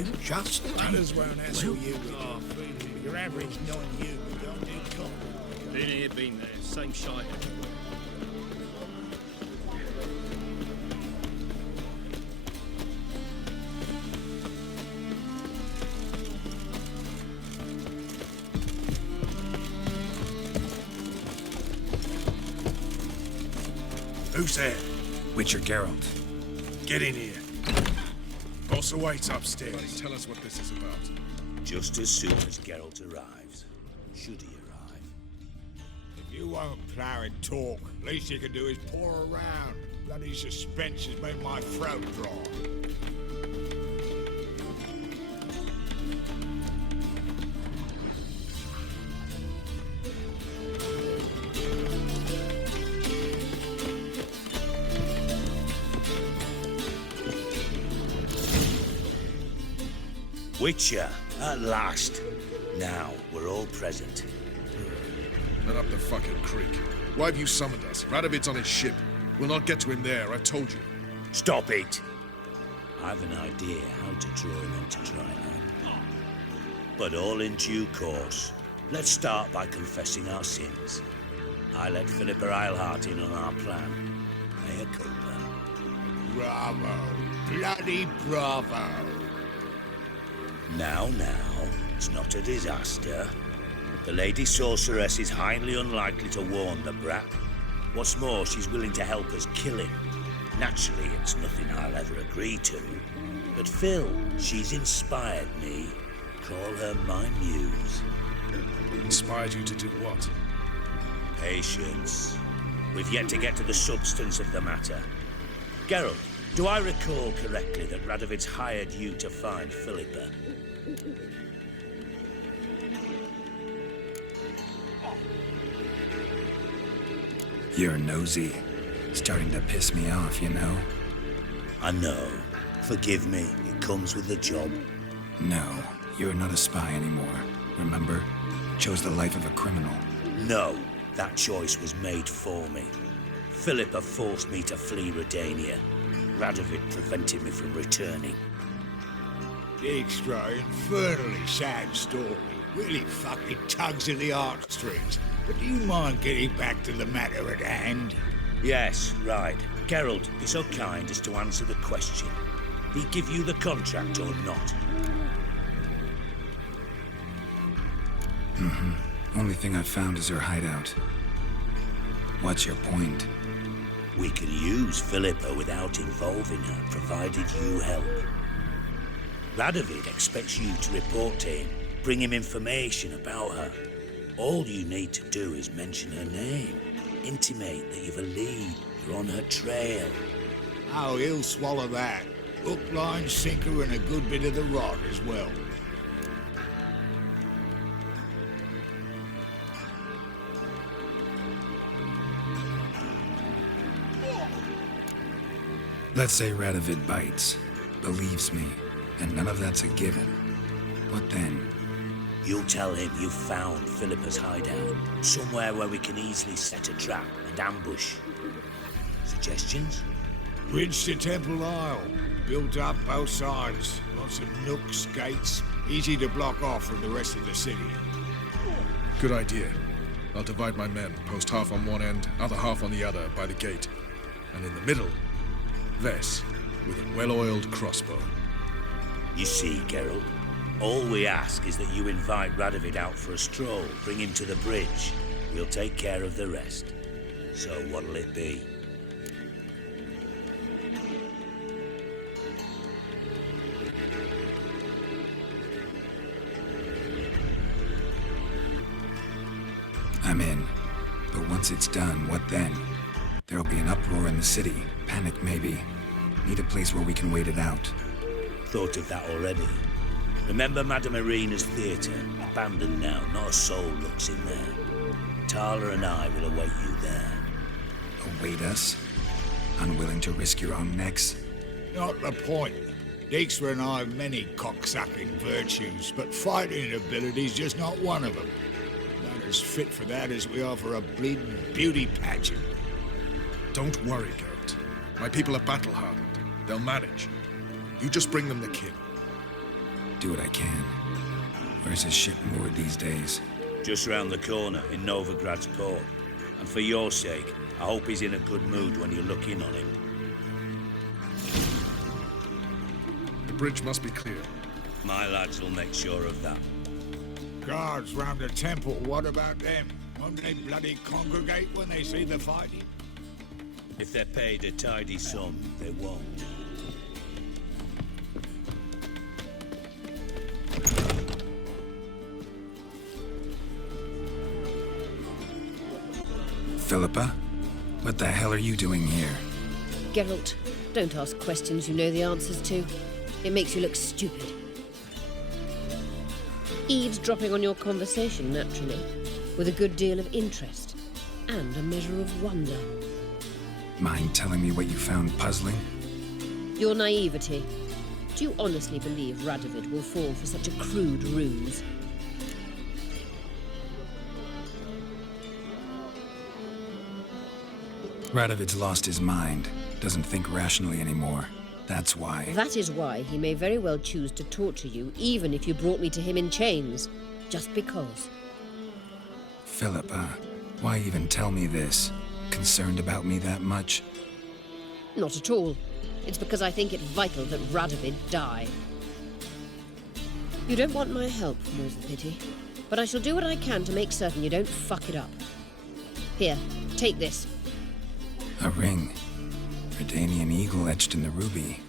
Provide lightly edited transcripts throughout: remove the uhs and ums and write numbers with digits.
You just Others won't hassle you. Oh, your average non-human don't need coffee. Been here, been there. Same shite. Who's there? Witcher Geralt. Get in here. Boss awaits upstairs. Tell us what this is about. Just as soon as Geralt arrives. Should he arrive? If you won't plough and talk, least you can do is pour around. Bloody suspense has made my throat dry. Witcher, at last. Now, we're all present. Let up the fucking creek. Why have you summoned us? Radovid's on his ship. We'll not get to him there, I've told you. Stop it! I've an idea how to draw him into dry land. But all in due course. Let's start by confessing our sins. I let Philippa Eilhart in on our plan. Mea culpa. Bravo. Bloody bravo. Now, it's not a disaster. The Lady Sorceress is highly unlikely to warn the brat. What's more, she's willing to help us kill him. Naturally, it's nothing I'll ever agree to. But Phil, she's inspired me. Call her my muse. Inspired you to do what? Patience. We've yet to get to the substance of the matter. Geralt, do I recall correctly that Radovid's hired you to find Philippa? You're nosy. Starting to piss me off, you know? I know. Forgive me. It comes with the job. No, you're not a spy anymore. Remember? Chose the life of a criminal. No, that choice was made for me. Philippa forced me to flee Redania. Radovid prevented me from returning. Extra infernally sad story. Really fucking tugs at the heartstrings. But do you mind getting back to the matter at hand? Yes, right. Geralt, be so kind as to answer the question. Did he give you the contract or not? Only thing I've found is her hideout. What's your point? We can use Philippa without involving her, provided you help. Radovid expects you to report to him, bring him information about her. All you need to do is mention her name, intimate that you've a lead, you're on her trail. Oh, he'll swallow that. Hook, line, sinker, and a good bit of the rod as well. Let's say Radovid bites, believes me, and none of that's a given. What then? You'll tell him you've found Philippa's hideout, somewhere where we can easily set a trap and ambush. Suggestions? Bridge to Temple Isle. Built up both sides. Lots of nooks, gates. Easy to block off from the rest of the city. Good idea. I'll divide my men, post half on one end, other half on the other, by the gate. And in the middle, Vess, with a well-oiled crossbow. You see, Geralt, all we ask is that you invite Radovid out for a stroll, bring him to the bridge. We'll take care of the rest. So what'll it be? I'm in. But once it's done, what then? There'll be an uproar in the city. Panic, maybe. Need a place where we can wait it out. Thought of that already. Remember Madame Irina's theatre? Abandoned now, not a soul looks in there. Tala and I will await you there. Await us? Unwilling to risk your own necks? Not the point. Dijkstra and I have many cocksucking virtues, but fighting ability's just not one of them. Not as fit for that as we are for a bleeding beauty pageant. Don't worry, Geralt. My people are battle-hardened. They'll manage. You just bring them the king. Do what I can. Where's his ship moored these days? Just round the corner in Novigrad's port. And for your sake, I hope he's in a good mood when you look in on him. The bridge must be clear. My lads will make sure of that. Guards round the temple, what about them? Won't they bloody congregate when they see the fighting? If they're paid a tidy sum, they won't. Philippa? What the hell are you doing here? Geralt, don't ask questions you know the answers to. It makes you look stupid. Eavesdropping on your conversation, naturally, with a good deal of interest and a measure of wonder. Mind telling me what you found puzzling? Your naivety. Do you honestly believe Radovid will fall for such a crude ruse? Radovid's lost his mind. Doesn't think rationally anymore. That's why. That is why he may very well choose to torture you, even if you brought me to him in chains. Just because. Philippa, why even tell me this? Concerned about me that much? Not at all. It's because I think it vital that Radovid die. You don't want my help, more's the pity. But I shall do what I can to make certain you don't fuck it up. Here, take this. A ring. Redanian eagle etched in the ruby.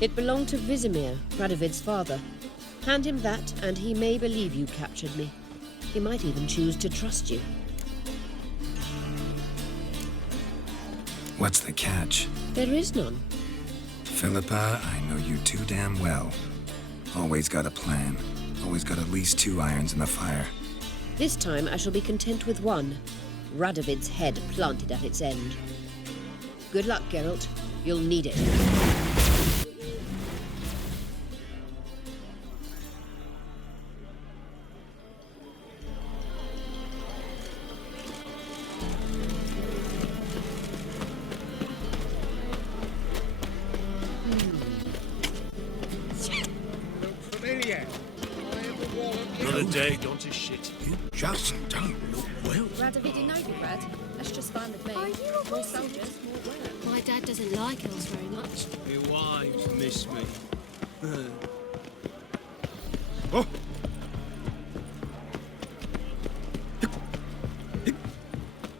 It belonged to Vizimir, Radovid's father. Hand him that, and he may believe you captured me. He might even choose to trust you. What's the catch? There is none. Philippa, I know you too damn well. Always got a plan. Always got at least 2 irons in the fire. This time I shall be content with one. Radovid's head planted at its end. Good luck, Geralt. You'll need it. Another day gone to shit. Just don't look well. Radovid in Novigrad? That's just fine with me. More soldiers, more work. My dad doesn't like elves very much. My wives miss me. Oh!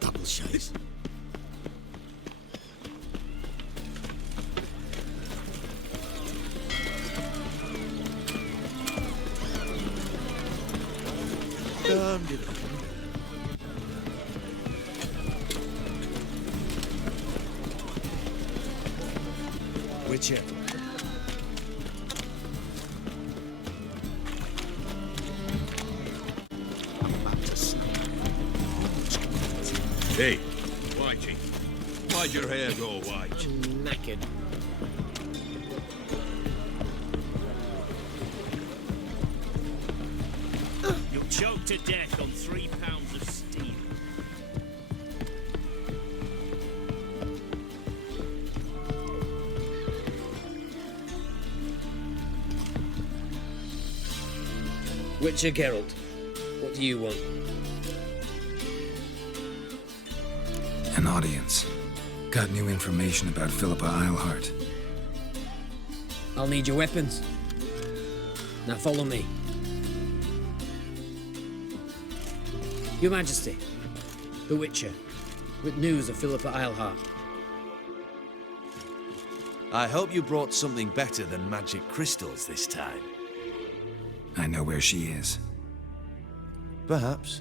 Double shades. Witcher. Hey, Whitey. Why'd your hair go white? Knackered. You'll choke to death on 3 pounds of steel. Witcher Geralt, what do you want? An audience. Got new information about Philippa Eilhart. I'll need your weapons. Now follow me. Your Majesty, the Witcher, with news of Philippa Eilhart. I hope you brought something better than magic crystals this time. I know where she is. Perhaps.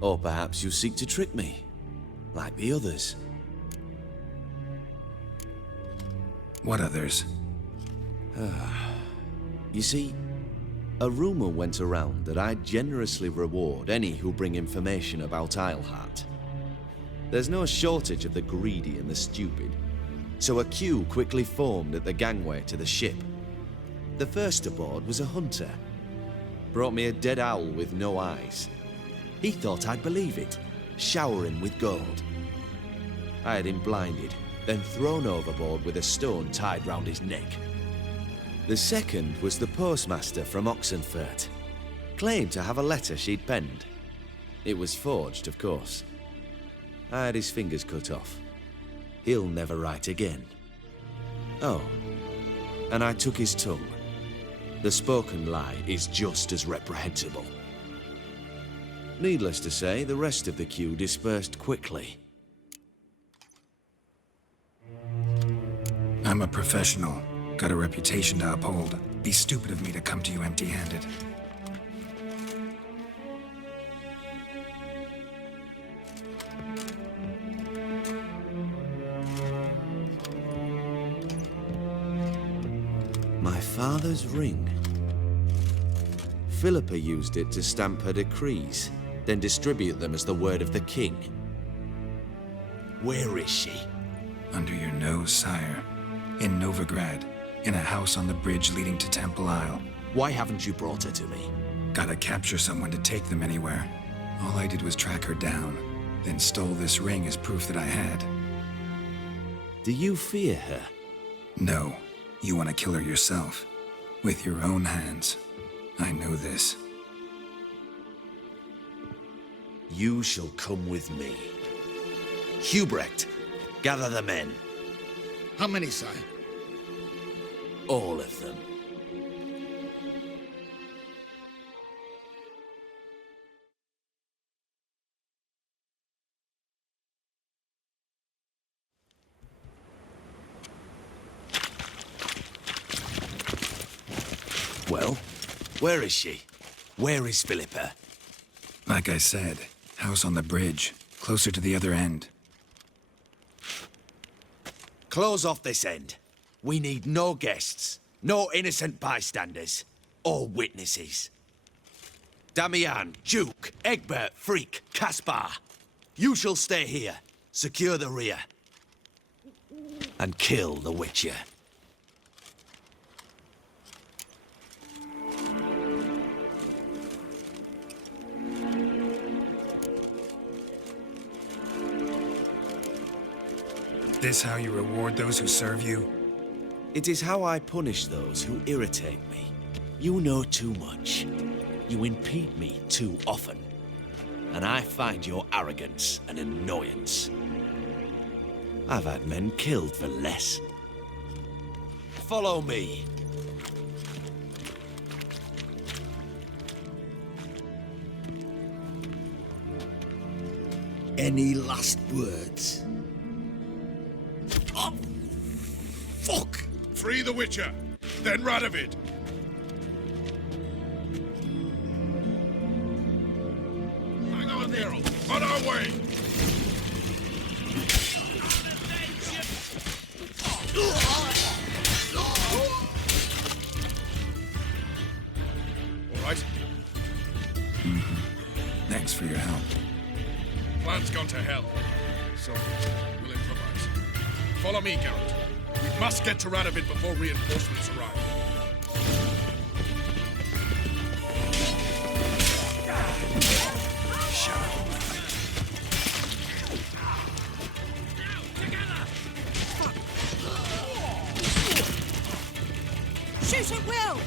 Or perhaps you seek to trick me, like the others. What others? You see, a rumor went around that I generously reward any who bring information about Eilhart. There's no shortage of the greedy and the stupid, so a queue quickly formed at the gangway to the ship. The first aboard was a hunter. Brought me a dead owl with no eyes. He thought I'd believe it, showering with gold. I had him blinded, then thrown overboard with a stone tied round his neck. The second was the postmaster from Oxenfurt. Claimed to have a letter she'd penned. It was forged, of course. I had his fingers cut off. He'll never write again. Oh, and I took his tongue. The spoken lie is just as reprehensible. Needless to say, the rest of the queue dispersed quickly. I'm a professional. Got a reputation to uphold. Be stupid of me to come to you empty-handed. My father's ring. Philippa used it to stamp her decrees, then distribute them as the word of the king. Where is she? Under your nose, sire. In Novigrad. In a house on the bridge leading to Temple Isle. Why haven't you brought her to me? Gotta capture someone to take them anywhere. All I did was track her down, then stole this ring as proof that I had. Do you fear her? No. You want to kill her yourself. With your own hands. I know this. You shall come with me. Hubrecht, gather the men. How many, sire? All of them. Well, where is she? Where is Philippa? Like I said, house on the bridge, closer to the other end. Close off this end. We need no guests, no innocent bystanders, or witnesses. Damian, Duke, Egbert, Freak, Caspar. You shall stay here, secure the rear, and kill the Witcher. This how you reward those who serve you? It is how I punish those who irritate me. You know too much. You impede me too often. And I find your arrogance an annoyance. I've had men killed for less. Follow me. Any last words? Oh, fuck! Free the Witcher, then Radovid. Hang on, Nero. On our way. All right. Thanks for your help. Plan's gone to hell. So, we'll improvise. Follow me, Geralt. We must get to Radovid before reinforcements arrive. Shut up. Shoot at will!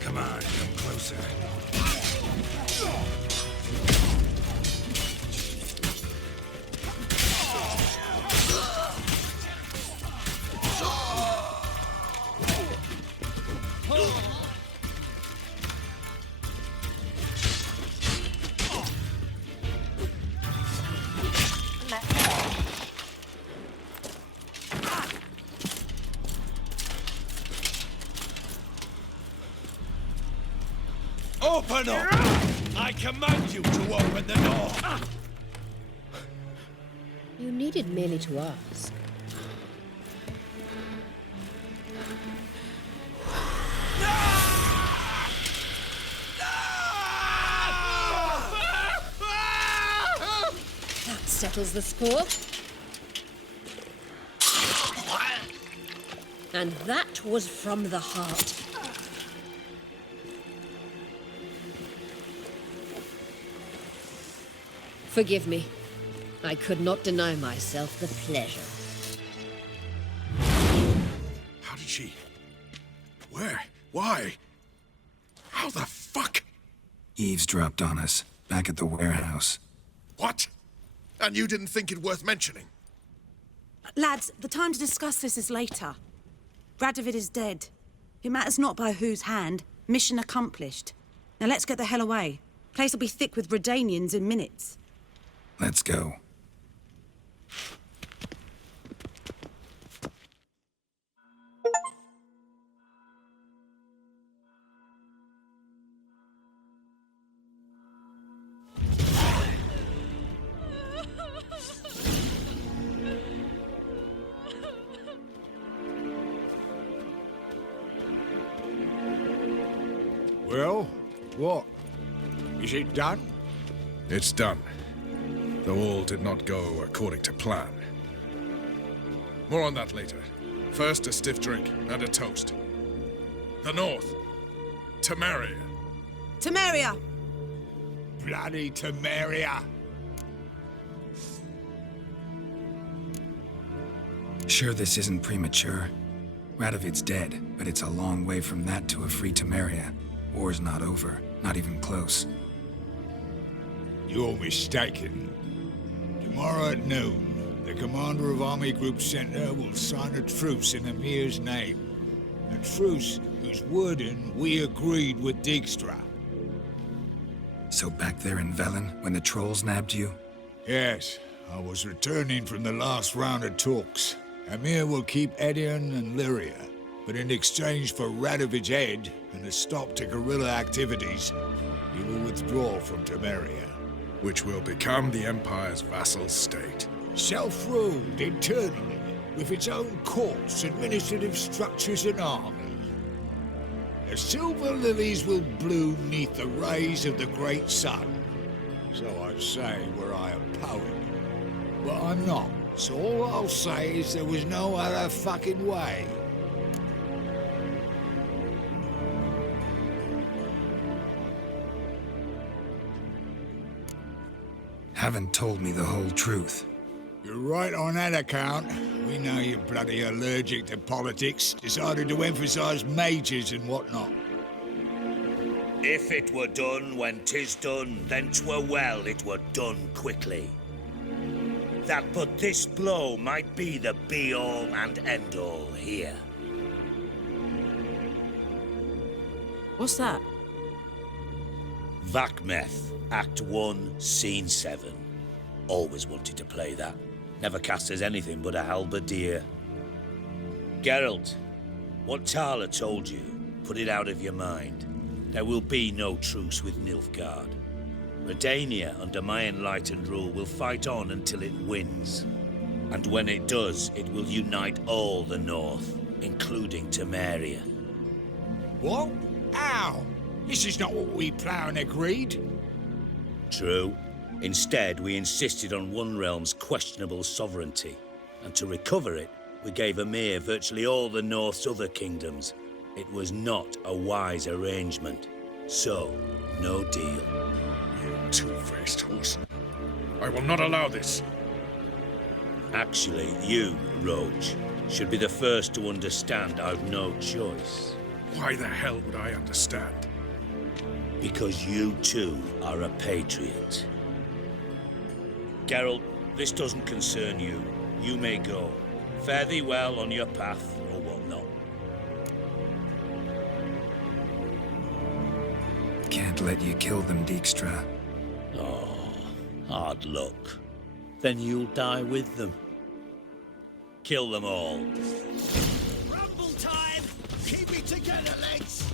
Come on, come closer. Open up! I command you to open the door! You needed merely to ask. That settles the score. And that was from the heart. Forgive me. I could not deny myself the pleasure. How did she... Where? Why? How the fuck? Eavesdropped on us, back at the warehouse. What? And you didn't think it worth mentioning? Lads, the time to discuss this is later. Radovid is dead. It matters not by whose hand. Mission accomplished. Now let's get the hell away. Place will be thick with Redanians in minutes. Let's go. Well, what? Is it done? It's done. Though all did not go according to plan. More on that later. First, a stiff drink and a toast. The North. Temeria. Temeria! Bloody Temeria! Sure this isn't premature? Radovid's dead, but it's a long way from that to a free Temeria. War's not over, not even close. You're mistaken. Tomorrow at noon, the commander of Army Group Center will sign a truce in Emir's name. A truce whose wording we agreed with Dijkstra. So back there in Velen, when the trolls nabbed you? Yes, I was returning from the last round of talks. Emir will keep Edion and Lyria, but in exchange for Radovid's head and a stop to guerrilla activities, he will withdraw from Temeria. Which will become the Empire's vassal state. Self-ruled internally, with its own courts, administrative structures and army. The silver lilies will bloom neath the rays of the great sun. So I say were I a poet. But I'm not, so all I'll say is there was no other fucking way. Haven't told me the whole truth. You're right on that account. We know you're bloody allergic to politics, decided to emphasize majors and whatnot. If it were done when 'tis done, then 'twere well it were done quickly. That but this blow might be the be-all and end-all here. What's that? Vakmeth, Act 1, Scene 7. Always wanted to play that. Never cast as anything but a halberdier. Geralt, what Tala told you, put it out of your mind. There will be no truce with Nilfgaard. Redania, under my enlightened rule, will fight on until it wins. And when it does, it will unite all the North, including Temeria. What? How? This is not what we planned and agreed. True. Instead, we insisted on one realm's questionable sovereignty. And to recover it, we gave Emir virtually all the North's other kingdoms. It was not a wise arrangement. So, no deal. You two-faced horse. I will not allow this. Actually, you, Roach, should be the first to understand I've no choice. Why the hell would I understand? Because you, too, are a patriot. Geralt, this doesn't concern you. You may go. Fare thee well on your path, or whatnot. Can't let you kill them, Dijkstra. Oh, hard luck. Then you'll die with them. Kill them all. Rumble time! Keep it together, legs!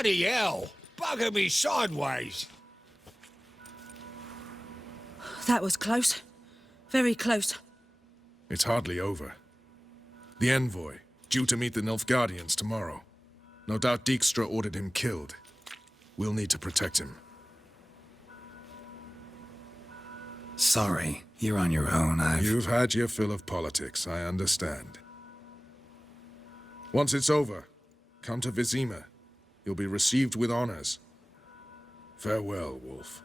Bloody hell! Bugger me sideways! That was close. Very close. It's hardly over. The envoy, due to meet the Nilfgaardians tomorrow. No doubt Dijkstra ordered him killed. We'll need to protect him. Sorry, you're on your own. You've had your fill of politics, I understand. Once it's over, come to Vizima. You'll be received with honors. Farewell, Wolf.